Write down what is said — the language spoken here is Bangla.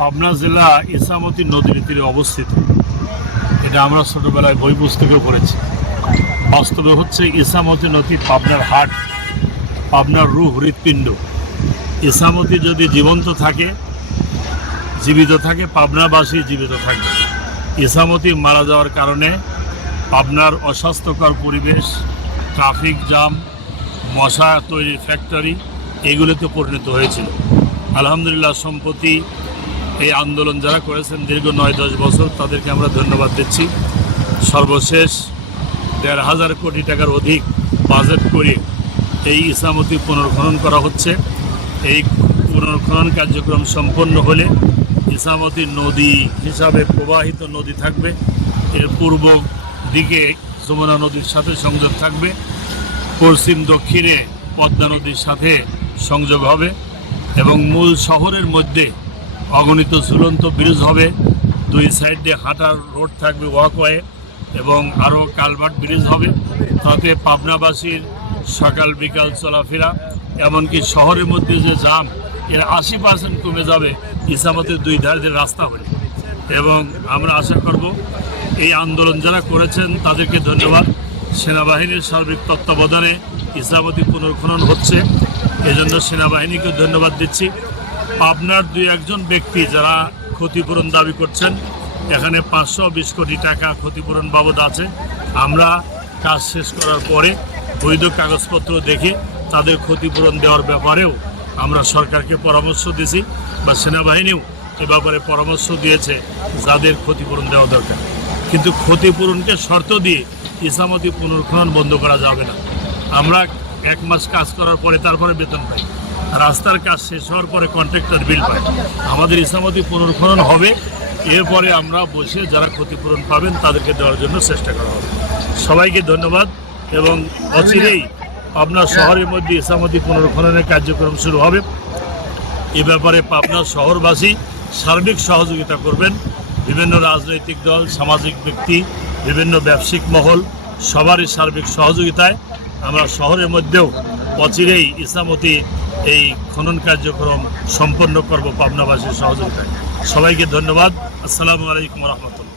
পাবনা জেলা ইসামতি নদীর তীরে অবস্থিত। এটা আমরা ছোটবেলায় বই পুস্তকেও পড়েছি। বাস্তবে হচ্ছে ইসামতি নদী পাবনার হাট, পাবনার রূহ হৃৎপিণ্ড। ইসামতি যদি জীবন্ত থাকে, জীবিত থাকে, পাবনাবাসী জীবিত থাকে। ইসামতি মারা যাওয়ার কারণে পাবনার অস্বাস্থ্যকর পরিবেশ, ট্রাফিক জাম মশা তৈরির ফ্যাক্টরি, এগুলোতে পরিণত হয়েছিল। আলহামদুলিল্লাহ সম্প্রতি এই আন্দোলন যারা করেছেন দীর্ঘ নয় দশ বছর, তাদেরকে আমরা ধন্যবাদ দিচ্ছি। সর্বশেষ দেড় হাজার কোটি টাকার অধিক বাজেট করে এই ইসলামতি পুনর্খনন করা হচ্ছে। এই পুনর্খনন কার্যক্রম সম্পন্ন হলে ইসামতি নদী হিসাবে প্রবাহিত নদী থাকবে। এর পূর্ব দিকে যমুনা নদীর সাথে সংযোগ থাকবে। পশ্চিম দক্ষিণে পদ্মা নদীর সাথে সংযোগ হবে এবং মূল শহরের মধ্যে অগণিত ঝুলন্ত ব্রিজ হবে। দুই সাইড দিয়ে হাঁটার রোড থাকবে ওয়াকওয়ে এবং আরও কালভার্ট ব্রিজ হবে। তাতে পাবনাবাসীর সকাল বিকাল চলাফেরা, এমনকি শহরের মধ্যে যে জাম, এর আশি পার্সেন্ট কমে যাবে ইসামতের দুই ধারে রাস্তা হলে এবং আমরা আশা করব এই আন্দোলন যারা করেছেন তাদেরকে ধন্যবাদ। সেনাবাহিনীর সার্বিক তত্ত্বাবধানে ইসলামতি পুনর্খনন হচ্ছে। এজন্য সেনাবাহিনীকে ধন্যবাদ দিচ্ছি। পাবনার দুই একজন ব্যক্তি যারা ক্ষতিপূরণ দাবি করছেন, এখানে পাঁচশো বিশ কোটি টাকা ক্ষতিপূরণ বাবদ আছে। আমরা কাজ শেষ করার পরে বৈধ কাগজপত্র দেখে তাদের ক্ষতিপূরণ দেওয়ার ব্যাপারেও আমরা সরকারকে পরামর্শ দিয়েছি বা সেনাবাহিনীও এ ব্যাপারে পরামর্শ দিয়েছে যাদের ক্ষতিপূরণ দেওয়া দরকার। কিন্তু ক্ষতিপূরণকে শর্ত দিয়ে ইসামতি পুনর্খনন বন্ধ করা যাবে না। আমরা এক মাস কাজ করার পরে তারপরে বেতন পাই। রাস্তার কাজ শেষ হওয়ার পরে কন্ট্রাক্টর বিল পায়। আমাদের ইসামতি পুনর্খনন হবে, এরপরে আমরা বসে যারা ক্ষতিপূরণ পাবেন তাদেরকে দেওয়ার জন্য চেষ্টা করা হবে। সবাইকে ধন্যবাদ এবং অচিরেই পাবনা শহরের মধ্যে ইসামতি পুনর্খননের কার্যক্রম শুরু হবে। এ ব্যাপারে পাবনা শহরবাসী সার্বিক সহযোগিতা করবেন। বিভিন্ন রাজনৈতিক দল, সামাজিক ব্যক্তি, বিভিন্ন ব্যবসায়িক মহল সবারই সার্বিক সহযোগিতায় আমরা শহরের মধ্যেও অচিরেই ইসলামতি এই খনন কার্যক্রম সম্পন্ন করব পাবনাবাসীর সহযোগিতায়। সবাইকে ধন্যবাদ। আসসালামু আলাইকুম রহমতুল্লাহ।